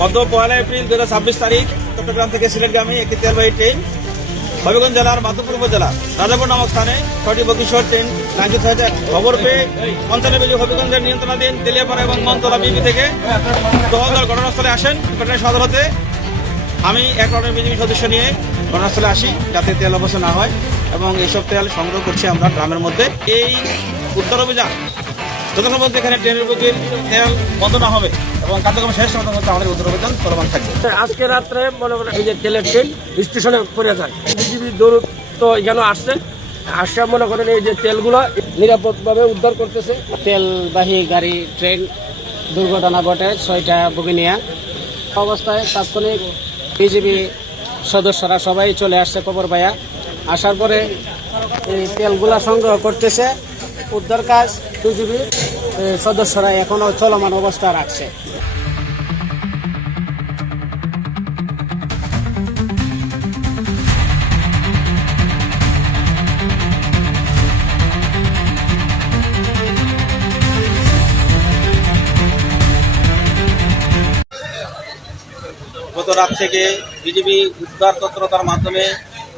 গত 1 এপ্রিল 2026 তারিখ চট্টগ্রাম থেকে সিলেটগামী একটি তেলবাহী ট্রেন হবিগঞ্জ জেলার মাধবপুর উপজেলা রাজাপুর নামক স্থানে 6টি বগিসহ ট্রেন লাইনচ্যুত হয়েছে। খবর পেয়ে 95 হবিগঞ্জের নিয়ন্ত্রণাধীন তেলিয়াপাড়া এবং মনতলা বিবি থেকে টহলদল ঘটনাস্থলে আসেন। ঘটনার সদর হতে আমি এক রকমের বিজিবি সদস্য নিয়ে ঘটনাস্থলে আসি যাতে তেল অবশ্য না হয়, এবং এইসব তেল সংগ্রহ করছি আমরা গ্রামের মধ্যে। এই উদ্ধার অভিযান যতক্ষণ মধ্যে এখানে ট্রেনের বগির তেল বন্ধ না হবে এবং কার্যক্রম শেষ হওয়ার মধ্যে আমাদের উদ্ধার অভিযান চলমান থাকবে। আজকে রাত্রে মনে করেন এই যে তেলের ট্রেন স্টেশনে পড়ে যায়, বিজিবি দৌড় তো এখানে আসছে মনে করেন এই যে তেলগুলো নিরাপদভাবে উদ্ধার করতেছে। তেলবাহী গাড়ি ট্রেন দুর্ঘটনা ঘটে 6টা বগি নিয়ে অবস্থায় তাৎক্ষণিক বিজিবি সদস্যরা সবাই চলে আসছে খবর পাইয়া। আসার পরে এই তেলগুলা সংগ্রহ করতেছে। উদ্ধার কাজ বিজিবি সদস্যরা এখনো চলমান অবস্থা রাখছে। গত রাত থেকে বিজিবি উদ্ধার তৎপরতার মাধ্যমে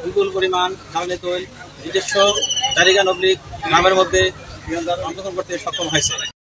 বিপুল পরিমাণ জ্বালানি তৈল নিজস্ব জারিগান অবলিক গ্রামের মধ্যে সংরক্ষণ করতে সক্ষম হয়েছে।